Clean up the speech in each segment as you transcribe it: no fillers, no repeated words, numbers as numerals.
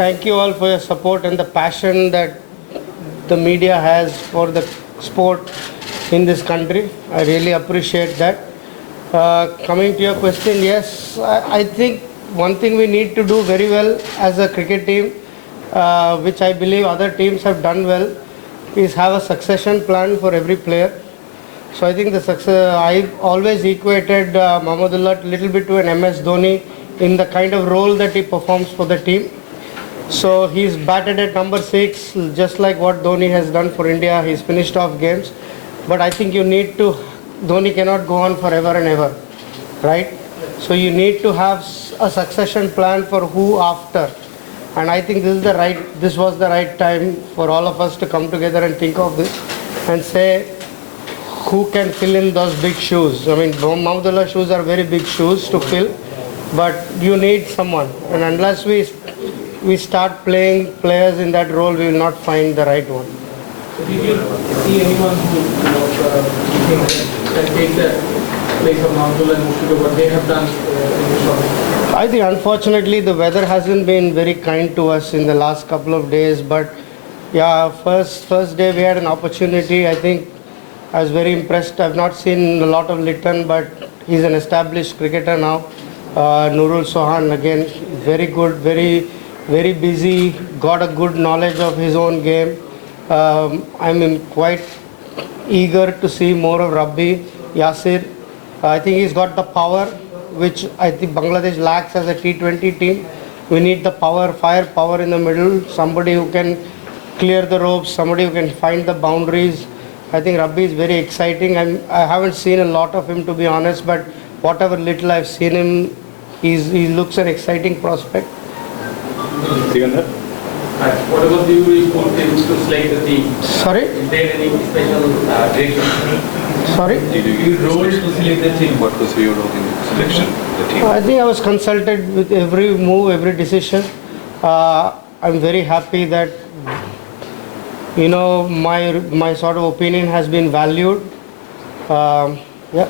Thank you all for your support and the passion that the media has for the sport in this country. I really appreciate that. Coming to your question, yes, I think one thing we need to do very well as a cricket team, which I believe other teams have done well, is have a succession plan for every player. So I think the success, I've always equated Mahmudullah a little bit to an MS Dhoni in the kind of role that he performs for the team. So he's batted at number 6, just like what Dhoni has done for India. He's finished off games. But I think you need to, Dhoni cannot go on forever and ever, right? So you need to have a succession plan for who after. And I think this was the right time for all of us to come together and think of this and say, who can fill in those big shoes? I mean, Mahmudullah's shoes are very big shoes to fill, but you need someone. And unless we start playing players in that role, we will not find the right one. So did you see anyone who can take the place of Mahmudullah and Mushfiqur, what they have done in this tournament? I think unfortunately the weather hasn't been very kind to us in the last couple of days, but yeah, first day we had an opportunity. I think I was very impressed. I've not seen a lot of Litton, but he's an established cricketer now. Nurul Sohan again, very good, very busy, got a good knowledge of his own game. I'm quite eager to see more of Rabbi, Yasir. I think he's got the power, which I think Bangladesh lacks as a T20 team. We need the power, firepower in the middle, somebody who can clear the ropes, somebody who can find the boundaries. I think Rabbi is very exciting. I haven't seen a lot of him, to be honest, but whatever little I've seen him, he looks an exciting prospect. What about you? You want him to select the team? Sorry? Is there any special direction? Sorry? Did you role to select the team? What was your role in selection of the team? I think I was consulted with every move, every decision. I'm very happy that, you know, my sort of opinion has been valued. Yeah.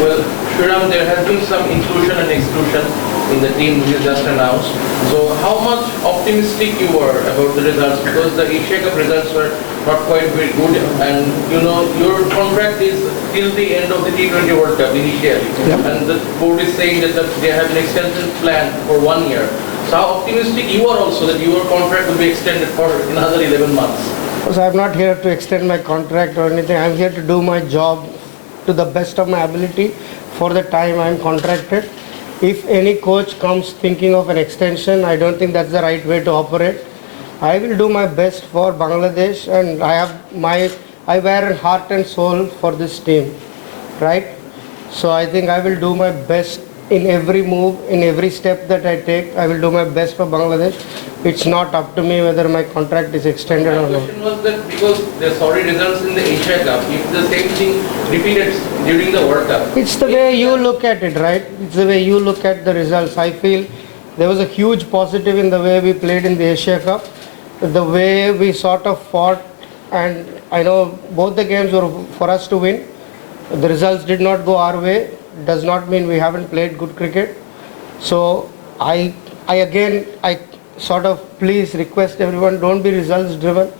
Well, Shriram, there has been some inclusion and exclusion in the team you just announced. So how much optimistic you were about the results? Because the Asia Cup results were not quite very good, and you know your contract is till the end of the T20 World Cup initially. Yep. And the board is saying that they have an extension plan for 1 year. So how optimistic you are also that your contract will be extended for another 11 months? So I'm not here to extend my contract or anything. I'm here to do my job to the best of my ability for the time I'm contracted. If any coach comes thinking of an extension, I don't think that's the right way to operate. I will do my best for Bangladesh, and I wear heart and soul for this team, right? So I think I will do my best in every move, in every step that I take. I will do my best for Bangladesh. It's not up to me whether my contract is extended or not. My question was that because the sorry results in the Asia Cup, if the same thing repeated during the World Cup. It's the way you look at it, right? It's the way you look at the results. I feel there was a huge positive in the way we played in the Asia Cup, the way we sort of fought, and I know both the games were for us to win. The results did not go our way. Does not mean we haven't played good cricket. So I sort of please request everyone, don't be results driven.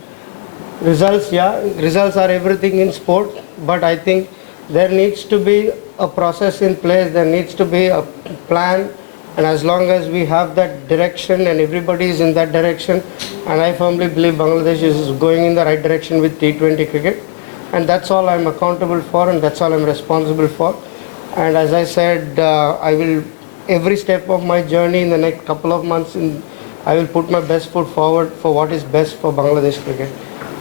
Results are everything in sport, but I think there needs to be a process in place, there needs to be a plan, and as long as we have that direction and everybody is in that direction, and I firmly believe Bangladesh is going in the right direction with T20 cricket, and that's all I'm accountable for, and that's all I'm responsible for. And as I said, I will, every step of my journey in the next couple of months, I will put my best foot forward for what is best for Bangladesh cricket.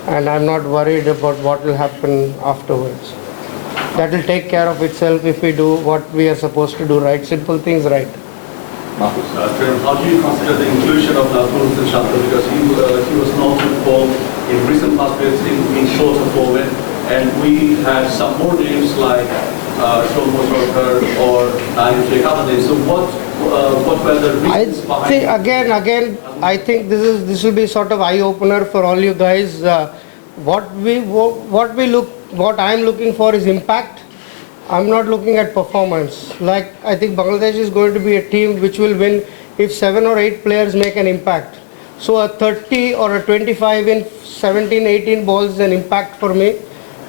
And I'm not worried about what will happen afterwards. That will take care of itself if we do what we are supposed to do right, simple things right. How do you consider the inclusion of Nazmul Hussain Shantanu, because he was not involved in recent past periods in shorter format, and we have some more names like Shombo Sarkar or Ayush Khatade. So what were the reasons behind? I think I think this will be sort of eye opener for all you guys. What I'm looking for is impact. I'm not looking at performance. Like, I think Bangladesh is going to be a team which will win if 7 or 8 players make an impact. So a 30 or a 25 in 17, 18 balls is an impact for me.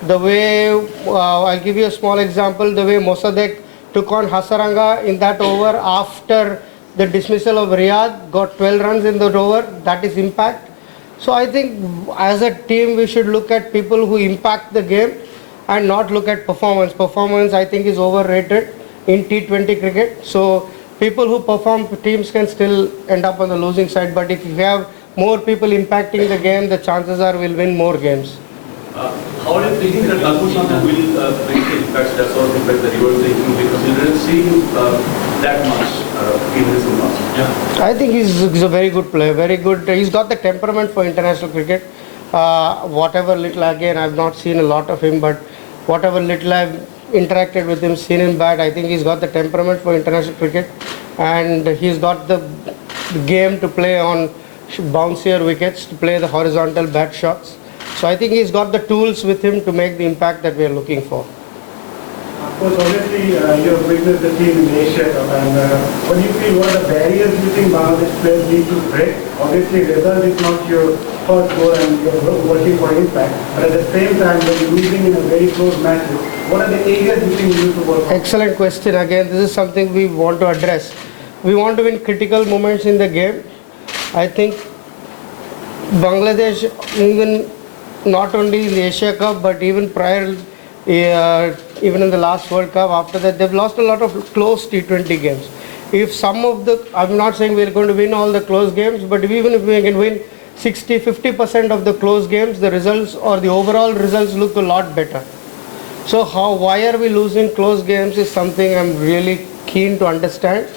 The way, I'll give you a small example, the way Mossadegh took on Hasaranga in that over after the dismissal of Riyadh, got 12 runs in the over, that is impact. So I think as a team we should look at people who impact the game and not look at performance. Performance I think is overrated in T20 cricket. So people who perform, teams can still end up on the losing side, but if you have more people impacting the game, the chances are we'll win more games. How are you thinking that Nakul Santha will bring the impacts, that sort of impact that you were thinking, because you didn't see him that much in his last? Yeah. I think he's a very good player, very good. He's got the temperament for international cricket. Whatever little, again, I've not seen a lot of him, but whatever little I've interacted with him, seen him bat, I think he's got the temperament for international cricket, and he's got the game to play on bouncier wickets, to play the horizontal bat shots. So I think he's got the tools with him to make the impact that we are looking for. Of course, obviously, you have witnessed the team in Asia Cup, and what do you feel, what are the barriers you think Bangladesh players need to break? Obviously, result is not your first goal and you're working for impact, but at the same time, when you're losing in a very close matches, what are the areas you think you need to work on? Excellent question. Again, this is something we want to address. We want to win critical moments in the game. I think Bangladesh, even not only in the Asia Cup, but even prior, even in the last World Cup, after that, they've lost a lot of close T20 games. If some of the, I'm not saying we're going to win all the close games, but even if we can win 60-50% of the close games, the results or the overall results look a lot better. So why are we losing close games is something I'm really keen to understand.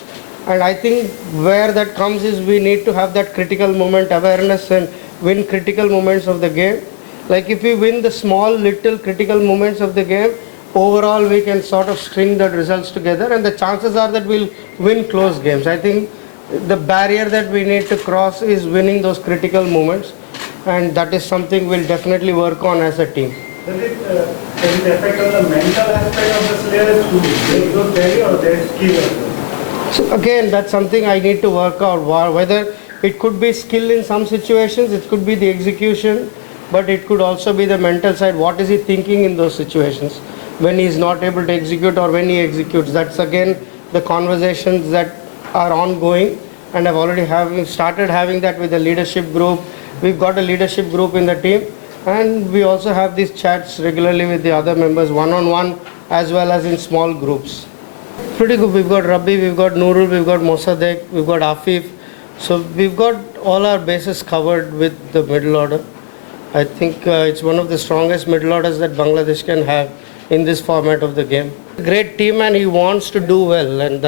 And I think where that comes is we need to have that critical moment awareness and win critical moments of the game. Like if we win the small little critical moments of the game, overall we can sort of string the results together, and the chances are that we'll win close games. I think the barrier that we need to cross is winning those critical moments, and that is something we'll definitely work on as a team. Does it affect on the mental aspect of the players to break those barriers or their skill as well? So again, that's something I need to work out, whether it could be skill in some situations, it could be the execution, but it could also be the mental side. What is he thinking in those situations when he's not able to execute or when he executes? That's again the conversations that are ongoing, and I've already started having that with the leadership group. We've got a leadership group in the team, and we also have these chats regularly with the other members, one-on-one as well as in small groups. Pretty good. We've got Rabbi, we've got Nurul, we've got Mossadegh, we've got Afif. So we've got all our bases covered with the middle order. I think it's one of the strongest middle orders that Bangladesh can have in this format of the game. Great team, and he wants to do well, and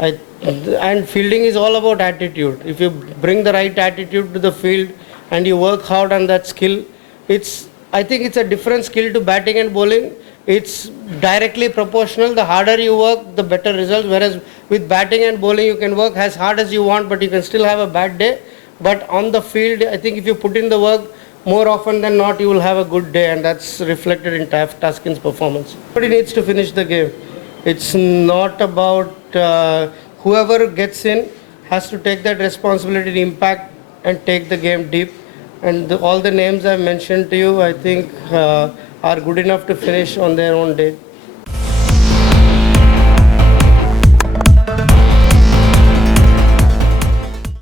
and fielding is all about attitude. If you bring the right attitude to the field and you work hard on that skill, I think it's a different skill to batting and bowling. It's directly proportional. The harder you work, the better results. Whereas with batting and bowling, you can work as hard as you want, but you can still have a bad day. But on the field, I think if you put in the work, more often than not, you will have a good day, and that's reflected in Taskin's performance. But he needs to finish the game. It's not about whoever gets in has to take that responsibility, impact, and take the game deep. And all the names I've mentioned to you, I think, are good enough to finish on their own day.